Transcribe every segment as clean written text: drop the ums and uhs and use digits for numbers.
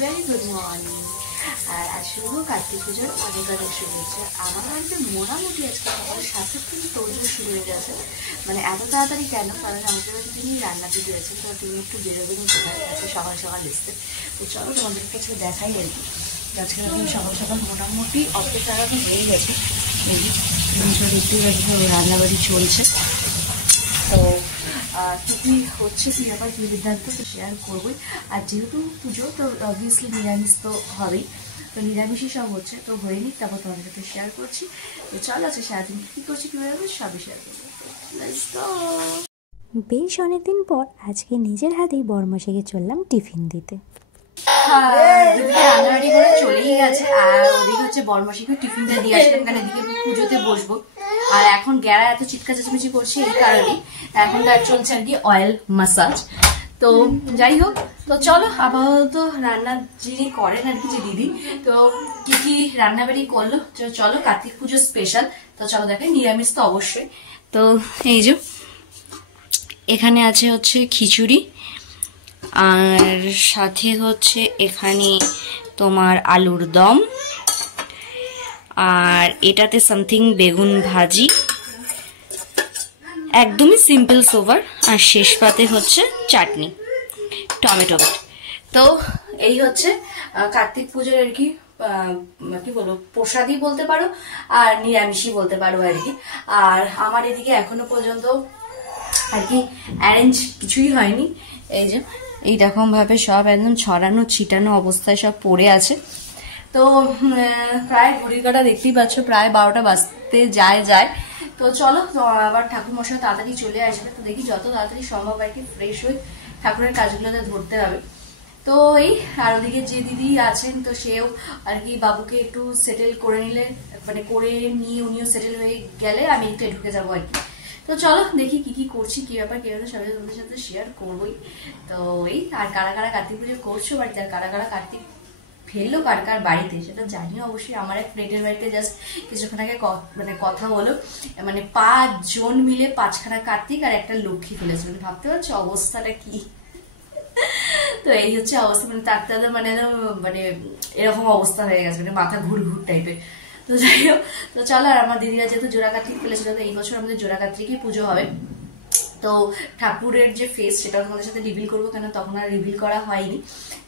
Very good morning. আর আজ শুরু কার্তিক পুজোর অনেক অনেক শুভেচ্ছা। আমার বাড়িতে মোটামুটি আজকে সকাল 7টার থেকে তোড়জোড় শুরু হয়ে গেছে। মানে এত তাড়াতাড়ি কেন, কারণ আমাদের বাড়িতে তিনি রান্না দিতে গেছেন, তো তিনি একটু বেরোবেন কোথায় আজকে সকাল সকাল এসছে। তো চলো তোমাদের কাছে দেখাই আর কি। আজকে এখন সকাল সকাল মোটামুটি অপেক্ষা তো হয়ে গেছে, দেখতেই পাচ্ছি রান্নাবাড়ি চলছে। তো কী কী হচ্ছে কী ব্যাপার কী সিদ্ধান্ত তো শেয়ার করবোই। আর যেহেতু পুজো তো অবভিয়াসলি নিরামিষ তো হবেই, তো নিরামিষই সব হচ্ছে, তো হয়ে নিক তারপর তোমাদের সাথে শেয়ার করছি। তো চলো আছে সারাদিন কী করছি কীভাবে সবই শেয়ার করবো। বেশ অনেকদিন পর আজকে নিজের হাতেই বরমশাইকে চললাম টিফিন দিতে। রান্নাবাড়ি করে চলেই গেছে, আর ওদিকে হচ্ছে বরমশাইকে টিফিনটা দিয়ে আসলাম, কারণ এদিকে পুজোতে বসবো। আর এখন গ্যারা এত চিৎকার চেঁচামেচি করছে এই কারণে, এখন তার চলছে আর কি অয়েল মাসাজ। তো যাই হোক, তো চলো আপাতত রান্না যিনি করেন আর কি যে দিদি, তো কি কি রান্নাবাড়ি করলো চলো কার্তিক পুজো স্পেশাল। তো চলো দেখে, নিরামিষ তো অবশ্যই। তো এই যে এখানে আছে হচ্ছে খিচুড়ি, আর সাথে হচ্ছে এখানে তোমার আলুর দম, আর এটাতে সামথিং বেগুন ভাজি, একদমই সিম্পল সোভার। আর শেষ পাতে হচ্ছে চাটনি টমেটো। তো এই হচ্ছে কার্তিক পুজোর আর কি কি বলবো, প্রসাদই বলতে পারো আর নিরামিষই বলতে পারো আর কি। আর আমার এদিকে এখনো পর্যন্ত আর কি অ্যারেঞ্জ কিছুই হয়নি। এই যে এইরকম ভাবে সব একদম ছড়ানো ছিটানো অবস্থায় সব পড়ে আছে। তো প্রায় ঘড়ির কাঁটা দেখতেই পাচ্ছ, প্রায় 12টা বাজতে যায়। তো চলো আবার ঠাকুর মশাই তাড়াতাড়ি চলে আসবে, তো দেখি যত তাড়াতাড়ি সম্ভব আর কি ফ্রেশ হয়ে ঠাকুরের কাজগুলোতে ধরতে হবে। তো এই আর ওদিকে যে দিদি আছেন, তো সেও আর কি বাবুকে একটু সেটেল করে নিলে, মানে করে নিয়ে উনিও সেটেল হয়ে গেলে আমি একটু ঢুকে যাবো আর কি। তো চলো দেখি কি কি করছি, কি ব্যাপার কিভাবে সবাই তোমাদের সাথে শেয়ার করবোই। তো এই আর কারা কারা কার্তিক পুজো করছো বাড়িতে, আর কারা কারা কার্তিক ফেললো কার কার বাড়িতে সেটা জানিও অবশ্যই। আমার এক ফ্রেন্ডের বাড়িতে জাস্ট কিছুক্ষণ আগে মানে কথা হলো, মানে 5 জন মিলে 5খানা কার্তিক আর একটা লক্ষ্মী ফেলেছে। মানে ভাবতে পারছো অবস্থাটা কি। তো এই হচ্ছে অবস্থা, মানে তাদের মানে মানে এরকম অবস্থা হয়ে গেছে, মানে মাথা ঘুর ঘুর টাইপের। তো যাই হোক, তো চলো। আর আমার দিদিরা যেহেতু জোড়া কার্তিক ফেলেছিল, তো এই বছর আমাদের জোড়া কার্তিকই পুজো হবে। তো ঠাকুরের যে ফেস সেটাও তোমাদের সাথে রিভিল করবো, কেন তখন আর রিভিল করা হয়নি।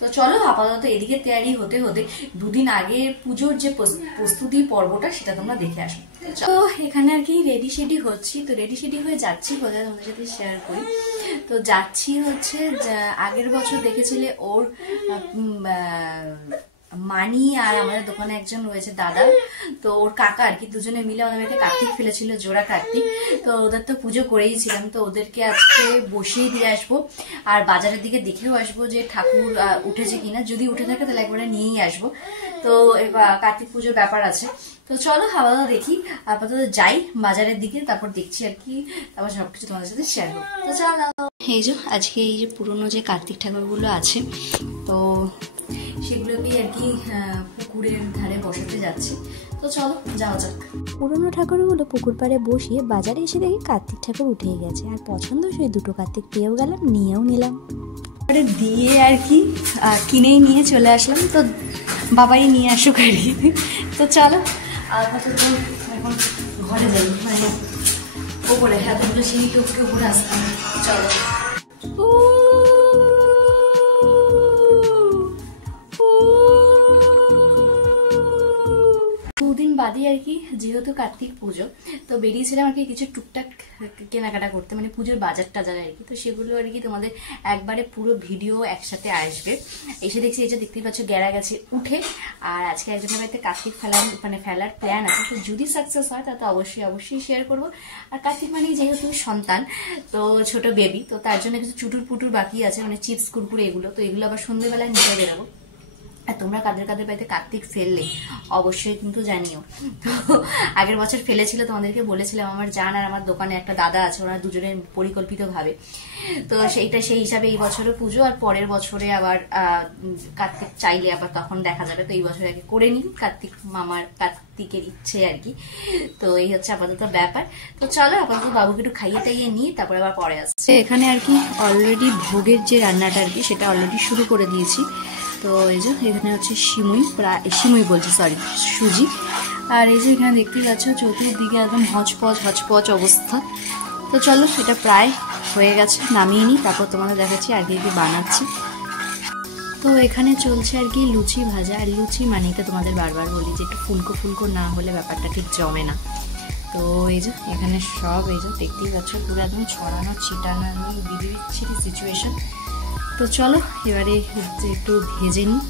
তো চলো আপাতত এদিকে তৈরি হতে হতে দুদিন আগে পুজোর যে প্রস্তুতি পর্বটা সেটা তোমরা দেখে আসো। তো এখানে আর কি রেডি শেডি হচ্ছি, তো রেডি শেডি হয়ে যাচ্ছি কোথায় তোমাদের সাথে শেয়ার করি। তো যাচ্ছি হচ্ছে আগের বছর দেখেছিলে ওর মানি আর আমাদের দোকানে একজন রয়েছে দাদা, তো ওর কাকা আর কি, দুজনে মিলে আমাদের বাড়িতে কার্তিক ফেলেছিল, জোড়া কার্তিক। তো ওদের তো পুজো করেই ছিলাম, তো ওদেরকে আজকে বসিয়ে দিয়ে আসবো। আর বাজারের দিকে দেখেও আসবো যে ঠাকুর উঠেছে কিনা, যদি উঠে থাকে তাহলে একবারে নিয়েই আসবো। তো কার্তিক পুজোর ব্যাপার আছে। তো চলো আপাতত দেখি, আপাতত যাই বাজারের দিকে, তারপর দেখছি আর কি, তারপর সবকিছু তোমাদের সাথে শেয়ার করবো। তো চলো। এই যে আজকে এই যে পুরোনো যে কার্তিক ঠাকুরগুলো আছে, তো সেগুলোকে আর কি পুকুরের ধারে বসাতে যাচ্ছি। তো চলো যাওয়া যাক। পুরনো ঠাকুরগুলো পুকুর পাড়ে বসিয়ে বাজারে এসে দেখি কার্তিক ঠাকুর উঠেই গেছে, আর পছন্দ সেই দুটো কার্তিক পেয়েও গেলাম, নিয়েও নিলাম। দিয়ে আর কি কিনেই নিয়ে চলে আসলাম, তো বাবাই নিয়ে আসুক আর কি। তো চলো আপাতত এখন ঘরে যাই, মানে ওপরে এতগুলো সিঁড়ি টপকে উপরে আসতাম। চলো। দুদিন বাদে আর কি যেহেতু কার্তিক পুজো, তো বেরিয়েছিলাম আর কি কিছু টুকটাক কেনাকাটা করতে, মানে পুজোর বাজার টাজার আর কি। তো সেগুলো আর কি তোমাদের একবারে পুরো ভিডিও একসাথে আসবে। এসে দেখছি এই যে দেখতেই পাচ্ছ গ্যারা গেছে উঠে, আর আজকে একজনের বাড়িতে কার্তিক ফেলার প্ল্যান আছে। তো যদি সাকসেস হয় তাহলে অবশ্যই শেয়ার করবো। আর কার্তিক মানে যেহেতু সন্তান, তো ছোট বেবি, তো তার জন্য কিছু চুটুর পুটুর বাকি আছে, মানে চিপস কুরকুরে এগুলো, তো এগুলো আবার সন্ধ্যেবেলায় নিতে বেরোবো। আর তোমরা কাদের কাদের বাড়িতে কার্তিক ফেললে অবশ্যই কিন্তু জানিও। তো আগের বছর ফেলেছিল, তোমাদেরকে বলেছিলাম, আমার জান আর আমার দোকানে একটা দাদা আছে, ওরা দুজনে পরিকল্পিতভাবে। তো সেই হিসাবে এই বছরও পুজো, আর পরের বছরে আবার কার্তিক চাইলে আবার তখন দেখা যাবে। তো এই বছর আগে করে নিই, কার্তিকের ইচ্ছে আর কি। তো এই হচ্ছে আপাতত ব্যাপার। তো চলো আপাতত বাবুকে একটু খাইয়ে টাইয়ে নিই, তারপরে আবার পরে আসছে। এখানে আর কি অলরেডি ভোগের যে রান্নাটা আর কি সেটা অলরেডি শুরু করে দিয়েছি। তো এই যে এখানে হচ্ছে সুজি। আর এই যে এখানে দেখতেই পাচ্ছ চতুর্দিকে একদম হচপচ অবস্থা। তো চলো সেটা প্রায় হয়ে গেছে, নামিয়ে নিই, তারপর তোমাদের দেখাচ্ছি আর কি বানাচ্ছি। তো এখানে চলছে আর কি লুচি ভাজা। আর লুচি মানে তো তোমাদের বারবার বলি যে একটু ফুলকো ফুলকো না হলে ব্যাপারটা ঠিক জমে না। তো এই যে এখানে সব এই যে দেখতেই পাচ্ছ পুরো একদম ছড়ানো ছিটানো বিচ্ছিরি সিচুয়েশন। তো চলো এবারে একটু ভেজে নিই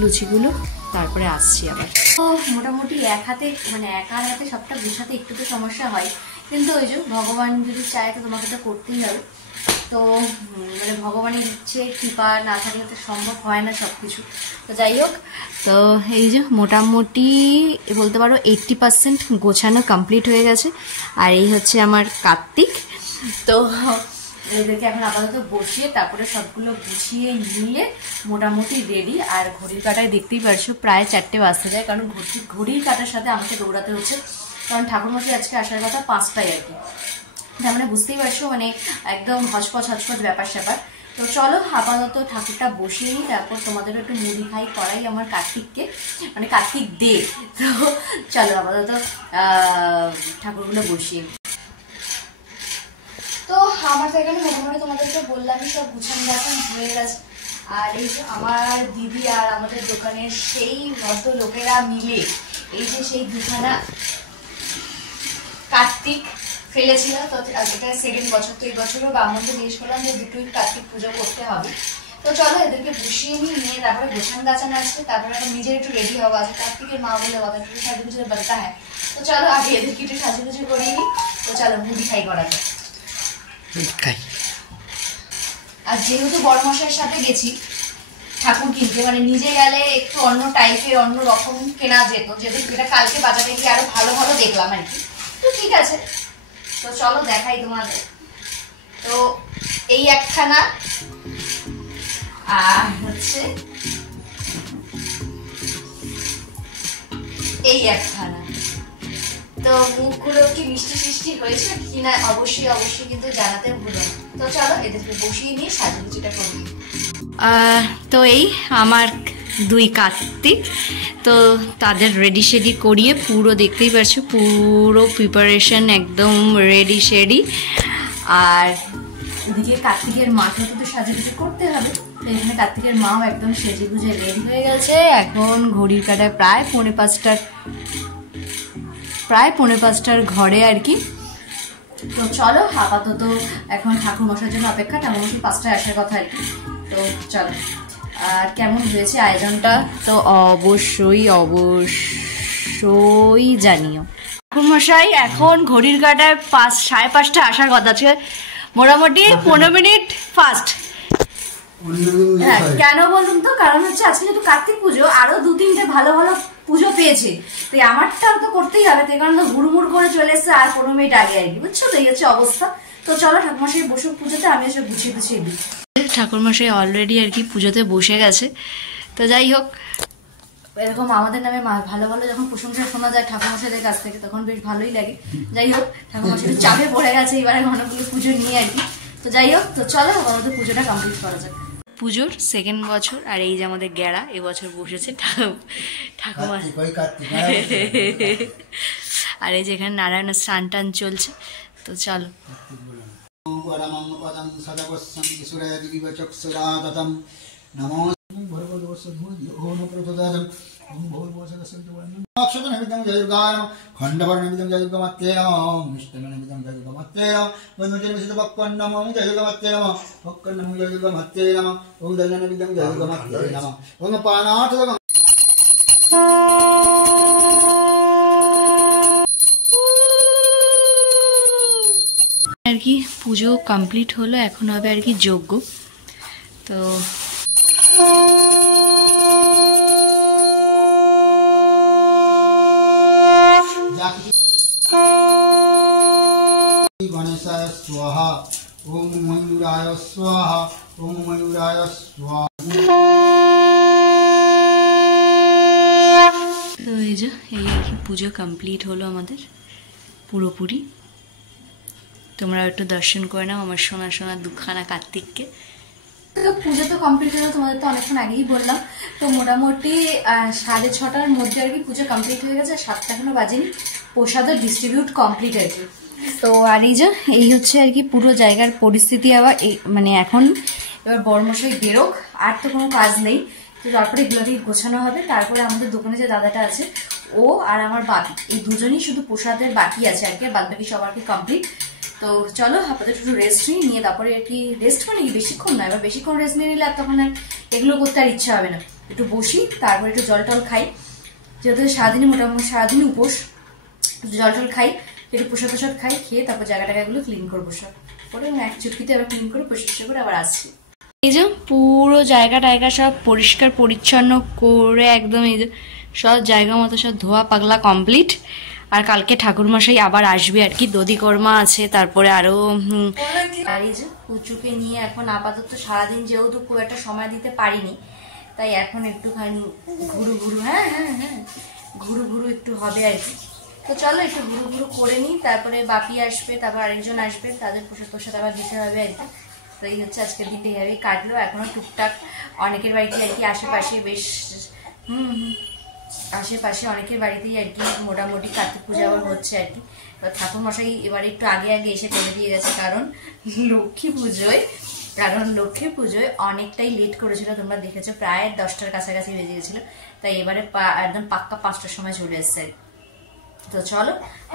লুচিগুলো, তারপরে আসছি আবার। তো মোটামুটি একার হাতে সবটা গুছাতে একটু তো সমস্যা হয়, কিন্তু ওই যে ভগবান যদি চায় তো তোমাকে তো করতেই হবে। তো ভগবানের ইচ্ছে কৃপা না থাকলে তো সম্ভব হয় না সবকিছু। তো যাই হোক, তো এই যে মোটামুটি বলতে পারো 80% গোছানো কমপ্লিট হয়ে গেছে। আর এই হচ্ছে আমার কার্তিক। তো এদেরকে এখন আপাতত বসিয়ে তারপরে সবগুলো গুছিয়ে নিয়ে মোটামুটি রেডি। আর ঘড়ির কাঁটায় দেখতেই পারছো প্রায় 4টে বাজতে যায়, কারণ ঘড়ির কাঁটার সাথে আমাকে দৌড়াতে হচ্ছে, কারণ ঠাকুরমশাই আজকে আসার কথা 5টায় আর কি। তার মানে বুঝতেই পারছো একদম হচপচ ব্যাপার স্যাপার। তো চলো আপাতত ঠাকুরটা বসিয়ে নিই, তারপর তোমাদেরও একটু মুড়ি খাই করাই আমার কার্তিককে, কার্তিক দে। তো চলো আপাতত ঠাকুরগুলো বসিয়ে। তো আমার তো এখানে মোটামুটি তোমাদেরকে বললামই সব গুছানো গাছান হয়ে গেছে। আর এই যে আমার দিদি আর আমাদের দোকানের সেই ভদ্র লোকেরা মিলে এই যে সেই দুখানা কার্তিক ফেলেছিল। তো এটা সেকেন্ড বছর। তো এই বছরও ব্রাহ্মণকে জিজ্ঞেস করলাম যে দুটোই কার্তিক পুজো করতে হবে। তো চলো এদেরকে বসিয়ে নিয়ে তারপরে গোছান গাছান আসছে, তারপরে আমি নিজের একটু রেডি হবো। আছে কার্তিকের মা বলে কথা একটু সাজুগুজুর বলতে হয়। তো চলো আগে এদেরকে একটু সাজুগুজু করিয়ে নিই। তো চলো মুড়ি খাই করাতে। আর যেহেতু বড় মশাইয়ের সাথে গেছি ঠাকুর কিনতে, নিজে গেলে একটু অন্য টাইপের অন্য রকম কেনা যেত, যেটা কালকে বাজারে গিয়ে আরো ভালো ভালো দেখলাম আর কি। তো ঠিক আছে, তো চলো দেখাই তোমাদের। তো এই একখানা, আর হচ্ছে এই একখানা। তো মুখগুলো কি মিষ্টি সৃষ্টি হয়েছে কিনা অবশ্যই কিন্তু জানাতে ভুলো না। তো চলো এদেরকে বসিয়ে নিয়ে সাজুগুজিটা করি। তো এই আমার দুই কার্তিক, তো তাদের রেডি শেডি করিয়ে পুরো দেখতেই পাচ্ছ পুরো প্রিপারেশন একদম রেডি শেডি। আর ওদিকে কার্তিকের মাকে তো সাজুগুজু করতে হবে। তো এখানে কার্তিকের মাও একদম সেজে গুজে রেডি হয়ে গেছে। এখন ঘড়ির কাঁটায় প্রায় 4:45টার ঘরে আর কি। তো চলো আপাতত এখন ঠাকুর মশার জন্য অপেক্ষা, ঠাকুরমশাই 5টায় আসার কথা আর কি। তো চলো, আর কেমন হয়েছে আয়োজনটা তো অবশ্যই জানিও। ঠাকুরমশাই এখন ঘড়ির কাঁটায় 5:30 আসার কথা আছে, মোটামুটি 15 মিনিট ফাস্ট। হ্যাঁ, কেন বলুন তো, কারণ হচ্ছে আজকে যেহেতু কার্তিক পুজো, আরো 2-3টে ভালো ভালো পুজো পেয়েছে, তো আমারটাও তো করতেই হবে। তাই কারণ হুড়মুড় করে চলে এসছে আর 15 মিনিট আগে আর কি, বুঝছো? তো এই হচ্ছে অবস্থা। তো চলো ঠাকুরমশাই বসুক পুজোতে, আমি এসে গুছিয়ে দিই। ঠাকুরমশাই অলরেডি আর কি পুজোতে বসে গেছে। তো যাই হোক, এরকম আমাদের নামে ভালো ভালো যখন প্রশংসা শোনা যায় ঠাকুরমশাইদের কাছ থেকে তখন বেশ ভালোই লাগে। যাই হোক, ঠাকুরমশাই চাপে পড়ে গেছে এবারে অনেকগুলো পুজো নিয়ে আর কি। তো যাই হোক, তো চলো আমাদের পুজোটা কমপ্লিট করা যাক। পুজোর সেকেন্ড বছর, আর এই যে আমাদের গেড়া এবছর বসেছে ঠাকুমা। আর এই যে এখানে নারায়ণের স্নান টান চলছে। তো চলো। खंडवर्णमिदं जयगमत्ते नमः मिष्टमनमिदं जयगमत्ते नमः वन्दजनमिदं पक्वन्नमः जयगमत्ते नमः पक्वन्नमः जयगमत्ते नमः ओम दलनमिदं जयगमत्ते नमः ओम पानार्थदं আর কি পুজো কমপ্লিট হলো, এখন হবে আর কি যজ্ঞ। তো गणेशाय स्वाहा ओम मयूराय स्वाहा ओम मयूराय स्वाहा। তো এই যে এই আর কি পুজো কমপ্লিট হলো আমাদের পুরোপুরি। তোমরা একটু দর্শন করে নাও আমার সোনা সোনা দুখানা কার্তিককে। তো পুজো তো কমপ্লিট হলো, তোমাদের তো অনেকক্ষণ আগেই বললাম। তো মোটামুটি 6:30টার মধ্যে আর কি পুজো কমপ্লিট হয়ে গেছে, 7টা এখনো বাজেনি। প্রসাদও ডিস্ট্রিবিউট কমপ্লিট আর কি। তো আর এই যে এই হচ্ছে আর কি পুরো জায়গার পরিস্থিতি। আবার মানে এখন এবার বড়মশাই বেরোক, আর তো কোনো কাজ নেই। তো তারপরে এগুলোকে গোছানো হবে। তারপরে আমাদের দোকানে যে দাদাটা আছে ও আর আমার বাপি, এই দুজনই শুধু প্রসাদের বাকি আছে আর কি, বাদ বাকি সব আর কি কমপ্লিট। তো চলো আপাতত একটু রেস্ট নিয়ে তারপরে আর কি, রেস্ট মানে কি বেশিক্ষণ না, এবার বেশিক্ষণ রেস্ট নিয়ে নিলে আর তখন আর এগুলো করতে আর ইচ্ছা হবে না। একটু বসি, তারপরে একটু জল টল খাই, যেহেতু সারাদিনই মোটামুটি সারাদিনই উপোস। একটু জল টল খাই, একটু প্রসাদ টসাদ খাই, খেয়ে তারপর জায়গা টাকাগুলো ক্লিন করবো সব করে, এক চুটকিতে আবার ক্লিন করে পরিষ্কার করে আবার আসছি। এই যে পুরো জায়গা টায়গা সব পরিষ্কার পরিচ্ছন্ন করে একদম এই যে সব জায়গা মতো সব ধোয়া পাগলা কমপ্লিট। আর কালকে ঠাকুরমশাই আবার আসবে আর কি, দধিকর্মা আছে, তারপরে আরো আর এই যে পুচুকে নিয়ে এখন আপাতত সারাদিন যেহেতু খুব একটা সময় দিতে পারিনি, তাই এখন একটুখানি ঘুরু ঘুরু ঘুরু ঘুরু একটু হবে আর কি। তো চলো একটু ঘুরু ঘুরু করে নিই, তারপরে বাপি আসবে, তারপর আরেকজন আসবে, তাদের প্রসাদ প্রসাদ আবার দিতে হবে আর কি। তো এই হচ্ছে আজকের দিনটা এইভাবেই কাটলো। এখনো টুকটাক অনেকের বাড়িতে আর কি আশেপাশে বেশ আশেপাশে অনেকের বাড়িতেই আর কি মোটামুটি কার্তিক পূজা আবার হচ্ছে আর কি। এবার ঠাকুরমশাই এবার একটু আগে আগে এসে করে দিয়ে গেছে, কারণ লক্ষ্মী পুজোয় অনেকটাই লেট করেছিল, তোমরা দেখেছো প্রায় 10টার কাছাকাছি বেজে গেছিল। তাই এবারে একদম পাক্কা 5টার সময় চলে এসছে। তো চলো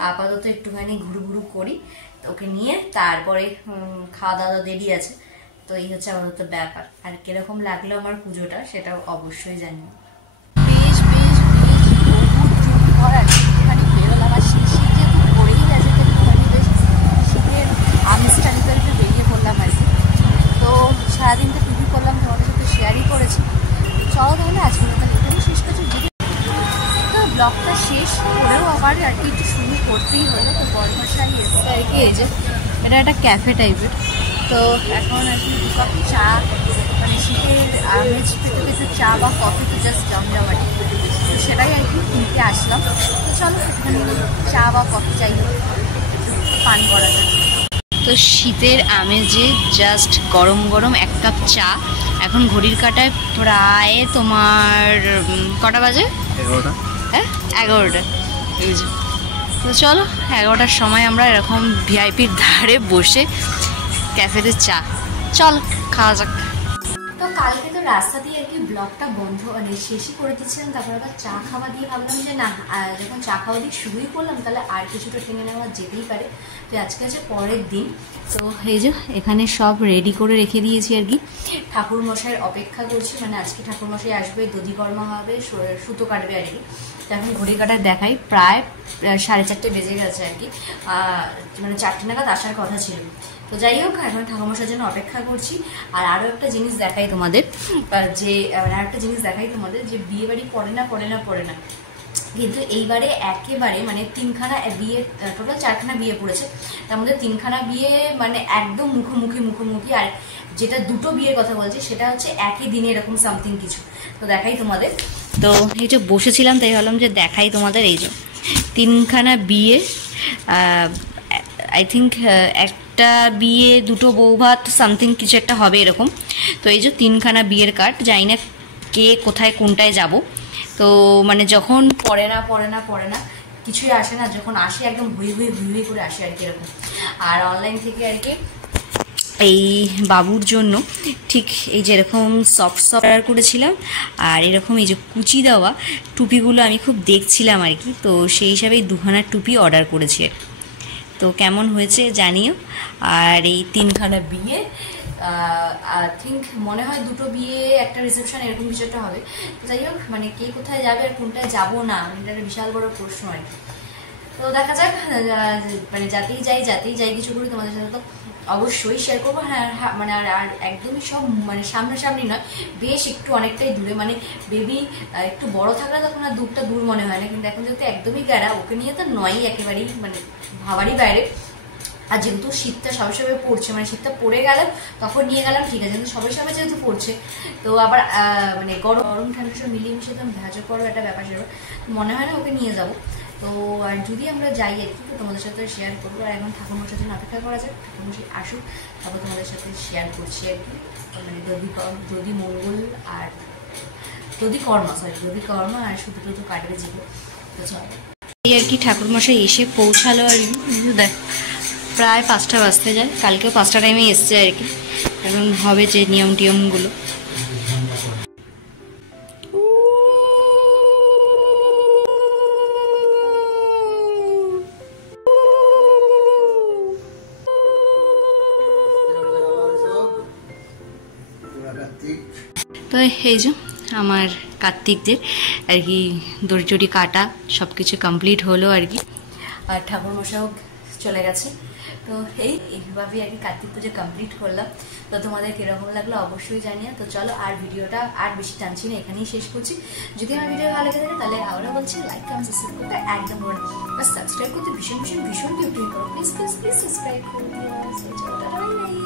আপাতত একটুখানি ঘুরু ঘুরু করি, ওকে নিয়ে তারপরে খাওয়া দাওয়া দেরি আছে। তো এই হচ্ছে আপাতত ব্যাপার। আর কিরকম লাগলো আমার পুজোটা সেটাও অবশ্যই জানিও। বেশ বেশ বেশ বহু পর আর একটুখানি বেরোলাম, আর শীত যেহেতু পড়েই গেছে তো একটুখানি বেশ শীতের আমেজটা নিতে একটু বেরিয়ে পড়লাম আর কি। তো সারাদিন তো টিভি করলাম, তোমাদের সাথে শেয়ারই করেছি। চলো তাহলে আজকে এখানে শেষ করছি। ব্লগটা শেষ করেও আবার আর কি একটু শুরু করতেই হলো। তো বড়মশাই এসছে আর কি, এই যে এটা একটা ক্যাফে টাইপের। তো এখন আর কি 2 কাপ চা, মানে শীতের আমেজ পেতে পেতে চা বা কফি তো জাস্ট জমজমাটি, তো সেটাই আর কি কিনতে আসলাম। তো চলো এখানে চা বা কফি চাই একটু পান করা যায়। তো শীতের আমেজে জাস্ট গরম গরম 1 কাপ চা। এখন ঘড়ির কাঁটায় প্রায় তোমার কটা বাজে? 11টা। হ্যাঁ 11টা। এই যে তো চলো 11টার সময় আমরা এরকম ভিআইপির ধারে বসে ক্যাফেতে চা, চল খাওয়া যাক। তো কালকে তো রাস্তা দিয়ে আর কি ব্লগটা বন্ধ মানে শেষই করে দিচ্ছিলাম, তারপর আবার চা খাওয়া দিয়ে ভাবলাম যে না যখন চা খাওয়া দিয়ে শুরুই করলাম তাহলে আর কিছুটা টেনে নেওয়া যেতেই পারে। তো আজকে আছে পরের দিন। তো এই যে এখানে সব রেডি করে রেখে দিয়েছি আর কি, ঠাকুরমশাইয়ের অপেক্ষা করছি, মানে আজকে ঠাকুরমশাই আসবে, দধিকর্মা হবে, সুতো কাটবে আর কি। এখন ঘড়ি কাটায় দেখাই প্রায় 4:30 বেজে গেছে আর কি, মানে 4টে নাগাদ আসার কথা ছিল। তো যাই হোক এখন ঠাকুরমশাইয়ের জন্য অপেক্ষা করছি। আর আরও একটা জিনিস দেখাই তোমাদের, যে বিয়ে বাড়ি পড়ে না কিন্তু এইবারে একেবারে মানে 3খানা বিয়ে, টোটাল 4খানা বিয়ে পড়েছে, তার মধ্যে 3খানা বিয়ে মানে একদম মুখোমুখি। আর যেটা 2টো বিয়ের কথা বলছি সেটা হচ্ছে একই দিনে এরকম সামথিং কিছু। তো দেখাই তোমাদের। তো এই যে বসেছিলাম তাই ভাবলাম যে দেখাই তোমাদের। এই যে 3খানা বিয়ে, আই থিঙ্ক একটা বিয়ে 2টো বৌভাত সামথিং কিছু একটা হবে এরকম। তো এই যে 3খানা বিয়ের কার্ড, জানি না কে কোথায় কোনটায় যাব। তো মানে যখন পড়ে না কিছুই আসে না, যখন আসে একদম হুই করে আসে আর কি এরকম। আর অনলাইন থেকে আর কি এই বাবুর জন্য ঠিক এই যেরকম সফট অর্ডার করেছিলাম, আর এরকম এই যে কুচি দেওয়া টুপিগুলো আমি খুব দেখছিলাম আর কি। তো সেই হিসাবেই 2খানা টুপি অর্ডার করেছি আর কি। তো কেমন হয়েছে জানিও। আর এই 3খানা বিয়ে, আই থিঙ্ক মনে হয় 2টো বিয়ে একটা রিসেপশন এরকম কিছু একটা হবে। যাই হোক মানে কে কোথায় যাবে আর কোনটায় যাবো না, এটা একটা বিশাল বড় প্রশ্ন আর কি। তো দেখা যাক, মানে যাতেই যাই কিছু করি তোমাদের সাথে তো অবশ্যই শেয়ার করবো। হ্যাঁ মানে আর একদমই সব মানে সামনাসামনি নয়, বেশ একটু অনেকটাই দূরে, মানে বেবি একটু বড় থাকলে তখন আর দূরটা দূর মনে হয় না, কিন্তু এখন যেহেতু একদমই গাড়া, ওকে নিয়ে তো নয়ই, একেবারেই মানে ভাবারই বাইরে। আর যেহেতু শীতটা সবে সবে পড়ছে, মানে শীতটা পড়ে গেল তখন নিয়ে গেলাম ঠিক আছে, কিন্তু সবে সবে যেহেতু পড়ছে তো আবার মানে গরম ঠান্ডার সব মিলিয়ে মিশিয়ে তো ভেজা পড়ো একটা ব্যাপার সেটা, মনে হয় না ওকে নিয়ে যাব। তো আর যদি আমরা যাই আর কি, তো তোমাদের সাথে শেয়ার করবো। আর এখন ঠাকুরমশার জন্য অপেক্ষা করা যায়, ঠাকুরমশাই আসুক তারপর তোমাদের সাথে শেয়ার করছি আর কি। মানে যদি মঙ্গল আর যদি কর্ম আর শুধু কাটবে যেগুলো, তো চলো এই আর কি। ঠাকুরমশাই এসে পৌঁছালো আর কি, দেখ প্রায় 5টা বাজতে যায়, কালকেও 5টা টাইমে এসছে আর কি। এখন হবে যে নিয়ম টিয়মগুলো। তো এই যে আমার কার্তিকদের আর কি দড়ি কাটা সব কিছু কমপ্লিট হলো আর কি, আর ঠাকুরমশাইও চলে গেছে। তো এইভাবেই আর কি কার্তিক পুজো কমপ্লিট করলাম। তো তোমাদের কিরকম লাগলো অবশ্যই জানিয়ে। তো চলো আর ভিডিওটা আর বেশি টানছি না, এখানেই শেষ করছি। যদি আমার ভিডিও ভালো লেগে থাকে তাহলে আবারও বলছি লাইক কমেন্ট সাবস্ক্রাইব করতে একদম ভুলো না, আর সাবস্ক্রাইব করতে ভীষণ কিউট করো, প্লিজ সাবস্ক্রাইব করে দিও।